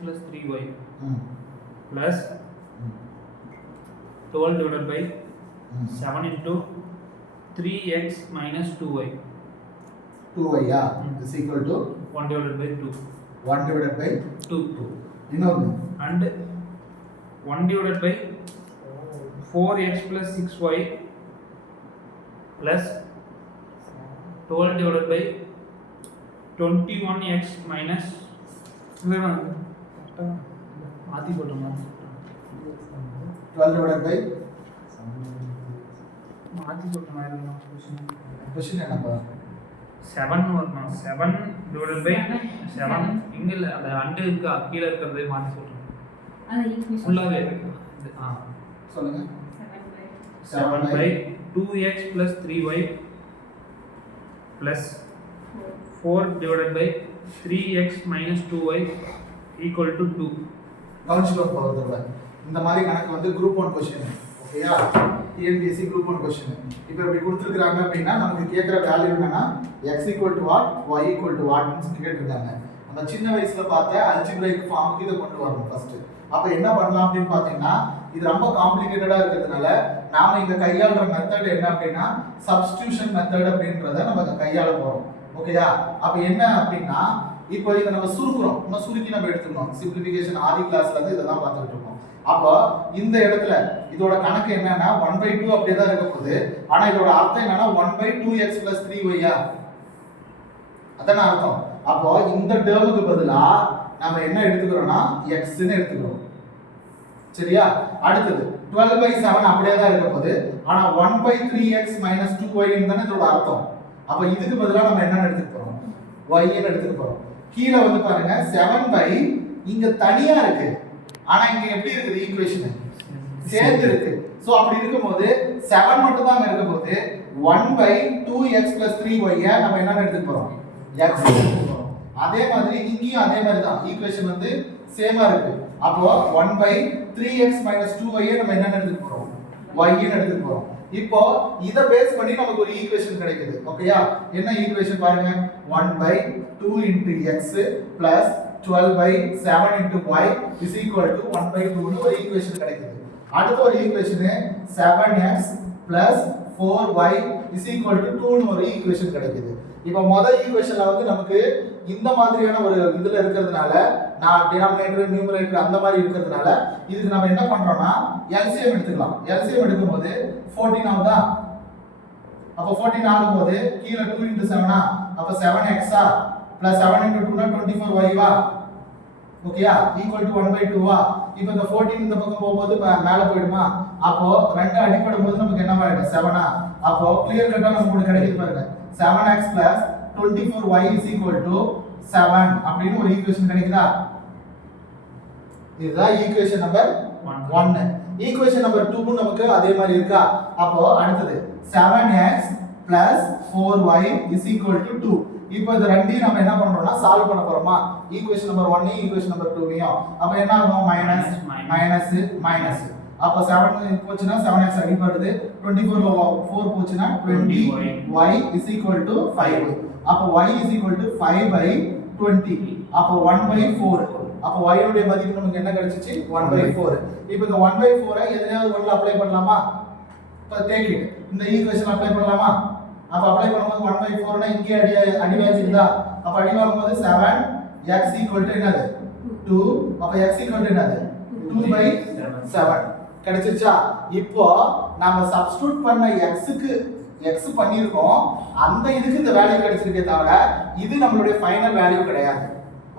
plus 3y plus 12 divided by 7 into 3x minus 2y. 2y is equal to 1 divided by 2. 1 divided by 2. இன்னொரு And 1 divided by 4x plus 6y plus 12 divided by 21x minus ஆதி போட்டோமா 12 divided by ஆதி போட்டோமா question என்னப்பா 7 வரணும் 7 divided by 7 இங்க இல்ல அந்த and இருக்கு கீழ இருக்குறதே மாத்தி சொல்றேன் அந்த ஈக்குவேஷன் ஃபுல்லாவே சொல்லுங்க 7 by 2x plus 3y plus 4 divided by 3x minus 2y equal to 2. Council of power இந்த மாதிரி கணக்கு வந்து குரூப் 1 क्वेश्चन ஓகேயா டிஎன்பிஎஸ்சி குரூப் 1 क्वेश्चन இப்போ இப்படி கொடுத்துருக்காங்க அப்படின்னா நமக்கு கேட்குற வேல்யூ என்னன்னா x வாட் y வாட்னு சொல்லி கேட்டிருக்காங்க நம்ம சின்ன வயசுல பார்த்த அல்ஜிப்ரைக் ஃபார்முக்கு இதை கொண்டு வரணும் ஃபர்ஸ்ட் அப்போ என்ன பண்ணலாம் அப்படின்னு பார்த்தீங்கன்னா இது ரொம்ப காம்ப்ளிகேட்டடா இருக்கிறதுனால நாம இங்க கையாளுற மெத்தட் என்ன அப்படின்னா சப்ஸ்டிடியூஷன் மெத்தட் அப்படின்றத நம்ம கையாள போறோம் ஓகேயா அப்ப என்ன அப்படின்னா இப்போ இதை நம்ம சுருக்குறோம் இன்னும் சுருக்கி நம்ம எடுத்துக்கணும் சிம்பிளிஃபிகேஷன் ஆதி கிளாஸ்ல இருந்து இதெல்லாம் பார்த்துட்டு இருக்கோம் அப்போ இந்த இடத்துல இதோட கணக்கு என்னன்னா 1/2 அப்படியே தான் இருக்க போகுது ஆனா இதோட அர்த்தம் என்னன்னா 1/2x + 3y அதான அர்த்தம் அப்போ இந்த டேர்முக்கு பதிலா நம்ம என்ன எடுத்துக்கிறோம்னா x ன்னு எடுத்துக்கிறோம் சரியா அடுத்தது 12/7 அப்படியே தான் இருக்க போகுது ஆனா 1/3x - 2y தானே இதோட அர்த்தம் அப்ப இதுக்கு பதிலா நம்ம என்ன எடுத்துக்க போறோம் y ன்னு எடுத்துக்க போறோம் கீழ வந்து பாருங்க 7 இங்க தனியா இருக்கு ஆனா இங்க எப்படி இருக்குது ஈக்குவேஷன் சேர்ந்து இருக்கு சோ அப்படி இருக்கும்போது 7 மட்டும் தான் இருக்க போகுது 1/2x + 3y நம்ம என்ன எடுத்துக்க போறோம் x எடுத்துக்க போறோம் அதே மாதிரி இங்கேயும் அதே மாதிரி தான் ஈக்குவேஷன் வந்து சேமா இருக்கு அப்போ 1/3x - 2y நம்ம என்ன எடுத்துக்க போறோம் y ன்னு எடுத்துக்க போறோம் இப்போ இத பேஸ் பண்ணி நமக்கு ஒரு ஈக்குவேஷன் கிடைக்குது ஓகேயா என்ன ஈக்குவேஷன் பாருங்க 1/2 x plus 12/7 y is equal to 1/2 னு ஒரு ஈக்குவேஷன் கிடைக்குது அடுத்த ஒரு equation 7x plus 4y is equal to 2 னு ஒரு ஈக்குவேஷன் கிடைக்குது இப்போ முதல் ஈக்குவேஷன்ல வந்து நமக்கு இந்த மாதிரியான ஒரு இதுல இருக்கிறதுனால நான் டினாமினேட்டர் நியூமரேட்டர் அந்த மாதிரி இருக்கிறதுனால இதுக்கு நம்ம என்ன பண்றோம்னா LCM எடுத்துக்கலாம் LCM எடுக்கும்போது 14 ஆகுதா அப்ப 14 ஆகும்போது கீழ 2 * 7 அப்ப 7x plus 7 * 2 னா 24y வா ஓகேயா ஈக்குவல் டு 1/2 வா இப்போ இந்த 14 இந்த பக்கம் போகும்போது மேல போய்டுமா அப்போ ரெண்டு அடிபடும்போது நமக்கு என்ன ஆயிடும் 7 அப்போ கிளியர் கட்டா நமக்கு கிடைக்குது பாருங்க 7x plus 24y is equal to 7 அப்படின்னு ஒரு ஈக்குவேஷன் கிடைக்குதா இதுதான் ஈக்குவேஷன் நம்பர் 1 ஈக்குவேஷன் நம்பர் 2 நமக்கு அதே மாதிரி இருக்கா அப்போ அடுத்தது 7x plus 4y is equal to 2 இப்போ இந்த ரெண்டையும் நம்ம என்ன பண்றோம்னா சால்வ் பண்ண போறோமா ஈக்குவேஷன் நம்பர் 1 ஈக்குவேஷன் நம்பர் 2 அப்ப என்ன ஆகும் மைனஸ் அப்ப 7 போச்சுனா 7x அடிபடுது 24 ல 4 போச்சுனா 20y is equal to 5 அப்ப y is equal to 5/20 அப்ப 1/4 அப்ப y உடைய மதிப்பு நமக்கு என்ன கிடைச்சிச்சு 1/4 இப்போ இந்த 1/4 ஐ எதனாவது ஒண்ணுல அப்ளை பண்ணலாமா இப்ப டேக் இட் இந்த ஈக்குவேஷன் அப்ளை பண்ணலாமா அப்ப அப்ளை பண்ணும்போது 1/4 னா இங்கே அடி வாங்கிடுதா அப்ப அடி வாங்கும்போது 7x என்னது 2 அப்ப x என்னது 2/7 கிடைச்சிருச்சா இப்போ நாம சப்ஸ்டிட்யூட் பண்ண x க்கு x பண்ணிருக்கோம் அந்த இதுக்கு இந்த வேல்யூ கிடைச்சிருக்கே தவிர இது நம்மளுடைய ஃபைனல் வேல்யூ கிடையாது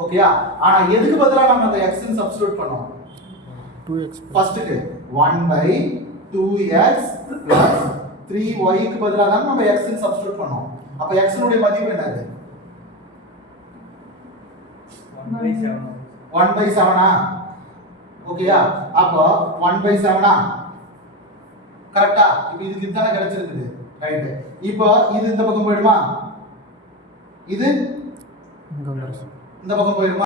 ஓகேயா ஆனா எதுக்கு பதிலா நம்ம அந்த x ன்னு சப்ஸ்டிட்யூட் பண்ணோம் 2x ஃபர்ஸ்ட்க்கு 1/2x plus 3y க்கு பதிலா தான் நம்ம x ன்னு சப்ஸ்டிட்யூட் பண்ணோம் அப்ப x னுடைய மதிப்பு என்னது 1/7 ஓகேயா அப்போ 1/7 கரெக்ட்டா இப்போ இதுக்கு இதான கிடைச்சிருக்குது ரைட் இப்போ இது இந்த பக்கம் போய்டுமா இது இந்த பக்கம் போய்டுமா